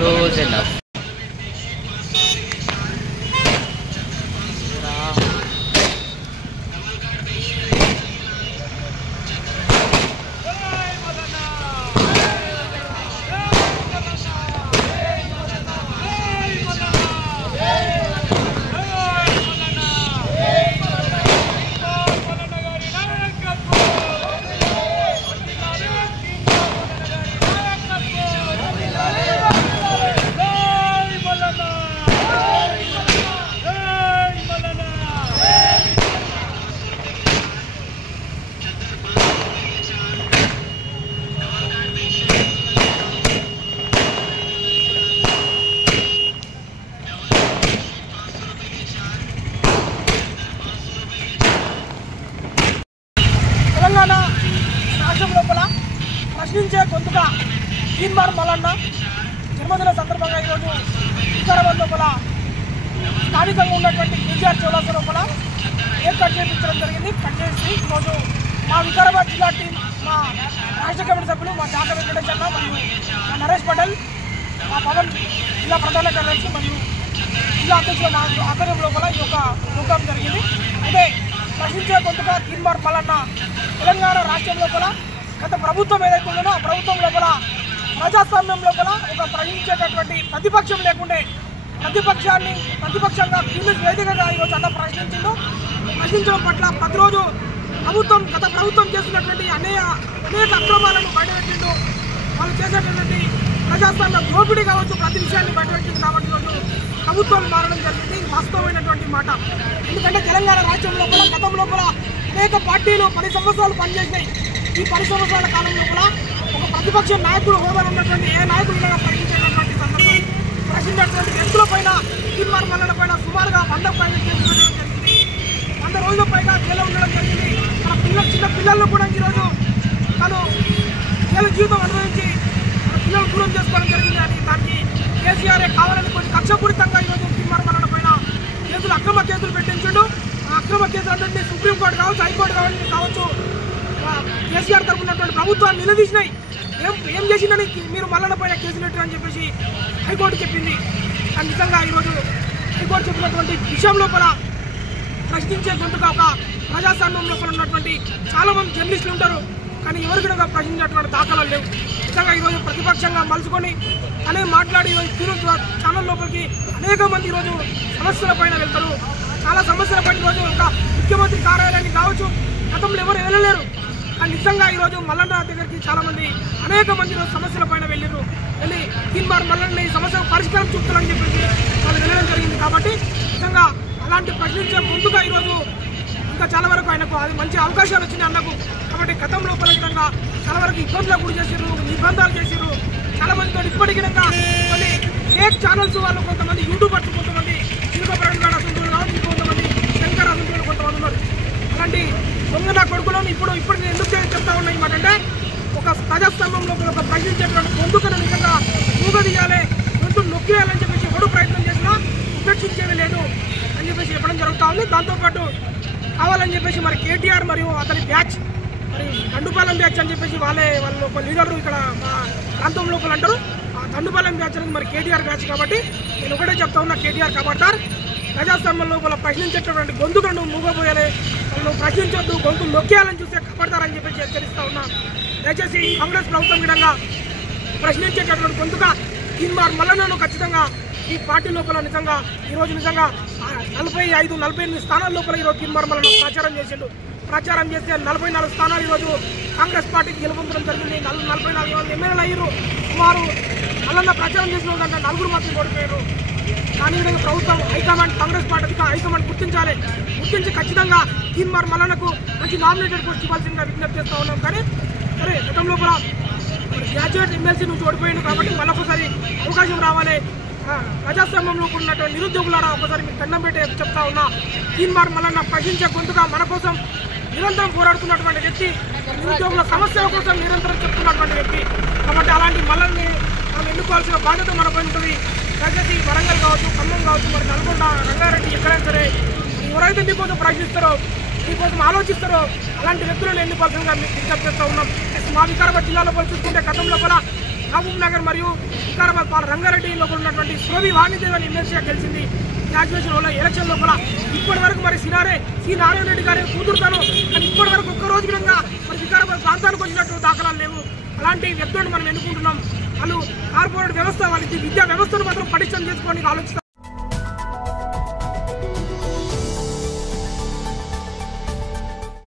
Close enough. Telangana రాష్ట్రం లోపల ప్రశ్నించే గొంతుగా తీన్మార్ మల్లన్న జన్మదిన సందర్భంగా ఈరోజు వికారాబాద్ లోపల స్థానికంగా ఉన్నటువంటి కేసీఆర్ చౌరస్తా లోపల కేక్ కట్ చేయించడం జరిగింది. కట్ చేసి ఈరోజు మా వికారాబాద్ జిల్లా టీం, మా రాష్ట్ర కమిటీ సభ్యులు, మా జాతర వెంకటేష్ అన్న మరియు మా నరేష్ పటేల్, మా పవన్ జిల్లా ప్రధాన కార్యదర్శి మరియు జిల్లా అధ్యక్షుల ఆధ్వర్యం లోపల ఈ యొక్క ప్రోగ్రాం జరిగింది. అయితే ప్రశ్నించే గొంతుగా తీన్మార్ మల్లన్న తెలంగాణ రాష్ట్రం లోపల గత ప్రభుత్వం ఏదైతే ఉందో ఆ ప్రభుత్వం లోపల ప్రజాస్వామ్యం లోపల ఒక ప్రశ్నించేటటువంటి ప్రతిపక్షం లేకుండే ప్రతిపక్షంగా క్రిమినల్ వేదికగా ఈరోజు అంతా ప్రశ్నించడం పట్ల ప్రతిరోజు గత ప్రభుత్వం చేస్తున్నటువంటి అనేక అక్రమాలను బయటపెట్టిండు. వాళ్ళు చేసేటటువంటి ప్రజాస్వామ్య దోపిడీ కావచ్చు, ప్రతి విషయాన్ని బయటపెట్టింది. కాబట్టి ఈరోజు ప్రభుత్వం మారడం జరిగింది. వాస్తవమైనటువంటి మాట. ఎందుకంటే తెలంగాణ రాష్ట్రం లోపల గతం లోపల అనేక పార్టీలు 10 సంవత్సరాలు పనిచేసినాయి. ఈ 10 సంవత్సరాల కాలం లోపల ఒక ప్రతిపక్ష నాయకుడు హోదాలో ఉన్నటువంటి ఏ నాయకుడిగా ప్రశ్నించేటటువంటి సందర్భం, ప్రశ్నించేటువంటి వ్యక్తుల పైన తీన్మార్ మల్లన్న పైన సుమారుగా 100 పైన కేసులు పెట్టడం జరిగింది. 100 రోజుల పైగా జైల్లో ఉండడం జరిగింది. మన చిన్న పిల్లలను కూడా ఈరోజు తను జైలు జీవితం అనుభవించి పిల్లలు దూరం చేసుకోవడం జరిగింది. అని దానికి కేసీఆర్ కావాలని కొన్ని కక్షపూరితంగా ఈరోజు తీన్మార్ మల్లన్న పైన అక్రమ కేసులు పెట్టించండు. ఆ అక్రమ కేసులు అంటే సుప్రీంకోర్టు కావచ్చు, హైకోర్టు కావచ్చు, కేసీఆర్ తరపునటువంటి ప్రభుత్వాన్ని నిలదీసినాయి. ఏం చేసిందని మీరు మల్లన్న పైన కేసులు పెట్టారు అని చెప్పేసి హైకోర్టు చెప్పింది. కానీ నిజంగా ఈరోజు హైకోర్టు చెప్పినటువంటి విషయం లోపల ప్రశ్నించే గొంతుగా ఒక ప్రజాస్వామ్యం లోపల ఉన్నటువంటి చాలామంది జర్నలిస్టులు ఉంటారు. కానీ ఎవరు కూడా ప్రశ్నించేటువంటి దాఖలాలు లేవు. నిజంగా ఈరోజు ప్రతిపక్షంగా మలుచుకొని అనే మాట్లాడి ఈరోజు ఛానల్ లోపలికి అనేక మంది ఈరోజు సమస్యల పైన వెళ్తారు. చాలా సమస్యల పైన ఈరోజు ఒక ముఖ్యమంత్రి కార్యాలయానికి కావచ్చు గతంలో ఎవరు వెళ్ళలేరు. కానీ నిజంగా ఈరోజు మల్లన్న దగ్గరికి చాలామంది అనేక మంది ఈరోజు సమస్యల పైన వెళ్ళి తీన్మార్ మల్లన్న ఈ సమస్యకు పరిష్కారం చూపుతారని చెప్పేసి వాళ్ళు వెళ్ళడం జరిగింది. కాబట్టి నిజంగా అలాంటి ప్రశ్నించే ముందుగా ఈరోజు ఇంకా చాలా వరకు ఆయనకు అది మంచి అవకాశాలు వచ్చినాయి అన్నకు. కాబట్టి గతం లోపల విధంగా చాలా వరకు ఇబ్బందులకు గురి చేసారు, నిర్బంధాలు చేసారు. చాలా మందితో ఇప్పటికీ కొన్ని ఫేక్ ఛానల్స్ వాళ్ళు, కొంతమంది యూట్యూబర్స్, కొంతమంది చిరుకపరంగా అసంతులు కావచ్చు, కొంతమంది శంకర్ అసంతులు కొంతమంది ఉన్నారు. అలాంటి దొంగ నా కొడుకులను ఇప్పుడు నేను ఎందుకు చెప్తా ఉన్నా ఈ మాట అంటే, ఒక ప్రజాస్వామ్యం లోపల ఒక ప్రశ్నించేటువంటి గొంతుకను నిజంగా మూగదీయాలి, గొంతు నొక్కియాలని చెప్పేసి ఎవడు ప్రయత్నం చేసినా ఉపేక్షించేది లేదు అని చెప్పేసి చెప్పడం జరుగుతూ ఉంది. దాంతోపాటు కావాలని చెప్పేసి మరి కేటీఆర్ మరియు అతని బ్యాచ్, మరి దండుపాలెం బ్యాచ్ అని చెప్పేసి వాళ్ళు ఒక లీడర్లు ఇక్కడ మా ప్రాంతం లోపల అంటారు. ఆ దండుపాలెం బ్యాచ్ అనేది మరి కేటీఆర్ బ్యాచ్. కాబట్టి నేను ఒకటే చెప్తా ఉన్నా, కేటీఆర్ ఖబర్దార్, ప్రజాస్వామ్యం లోపల ప్రశ్నించేటటువంటి గొంతులను మూగపోయాలి, వాళ్ళు ప్రశ్నించొద్దు, గొంతు నొక్కేయాలని చూస్తే ఖబర్దార్ అని చెప్పేసి హెచ్చరిస్తా ఉన్నా. దయచేసి కాంగ్రెస్ ప్రభుత్వం విధంగా ప్రశ్నించేటటువంటి గొంతుగా తీన్మార్ మల్లన్నను ఖచ్చితంగా ఈ పార్టీ లోపల నిజంగా ఈరోజు నిజంగా 45-48 స్థానాల లోపల ఈరోజు తీన్మార్ మల్లన్న ప్రచారం చేస్తే 44 స్థానాలు ఈరోజు కాంగ్రెస్ పార్టీకి గెలుపొందడం జరిగింది. 44 ఎమ్మెల్యేలు అయ్యారు. సుమారు మల్లన్న ప్రచారం చేసిన దాంట్లో 4 మాత్రం ఓడిపోయారు. కానీ విధంగా ప్రభుత్వం హైకమాండ్, కాంగ్రెస్ పార్టీ హైకమాండ్ గుర్తించి ఖచ్చితంగా తీన్మార్ మల్లన్నకు మంచి నామినేటెడ్ పోస్ట్ ఇవ్వాల్సిందిగా విజ్ఞప్తి చేస్తూ ఉన్నాం. కానీ సరే, గతం లోపల గ్రాడ్యుయేట్ ఎమ్మెల్సీ నుంచి ఓడిపోయింది కాబట్టి మళ్ళొకసారి అవకాశం రావాలి. ప్రజాస్వామ్యంలో ఉన్నటువంటి నిరుద్యోగులారా ఒకసారి మీకు దండం పెట్టి చెప్తా ఉన్నా, తీన్మార్ మల్లన్న ప్రశ్నించే గొంతుగా మన కోసం నిరంతరం పోరాడుతున్నటువంటి వ్యక్తి, నిరుద్యోగుల సమస్యల కోసం నిరంతరం చెప్తున్నటువంటి వ్యక్తి. కాబట్టి అలాంటి మల్లన్ని మనం ఎన్నుకోవాల్సిన బాధ్యత మనపై ఉంటుంది. దయచేసి వరంగల్ కావచ్చు, ఖమ్మం కావచ్చు, మరి నల్గొండ, రంగారెడ్డి ఎక్కడైనా సరే ఎవరైతే మీకోసం ప్రయత్నిస్తారో, మీకోసం ఆలోచిస్తారో అలాంటి వ్యక్తులను ఎన్నుకోవాల్సిందిగా మీకు విజ్ఞప్తి చేస్తూ ఉన్నాం. మా వికారాబాద్ జిల్లాలో చూసుకుంటే గతంలో కూడా మహబూబ్ నగర్ మరియు వికారాబాద్ రంగారెడ్డిలో ఉన్నటువంటి సురభి వాణిదేవి అని ఎమ్మెల్సీగా గెలిచింది. గ్రాడ్యుయేషన్ వల్ల ఎలక్షన్ లోపల ఇప్పటి వరకు మరి సి నారాయణ రెడ్డి గారి కూతురుతాను, కానీ ఇప్పటి వరకు ఒక్కరోజు విధంగా మరి వికారాబాద్ ప్రాంతానికి వచ్చినట్టు దాఖలాలు లేవు. అలాంటి వ్యక్తులను మనం ఎన్నుకుంటున్నాం. వాళ్ళు కార్పొరేట్ వ్యవస్థ, వాళ్ళ విద్యా వ్యవస్థను మాత్రం పటిష్టం చేసుకోవడానికి ఆలోచిస్తారు.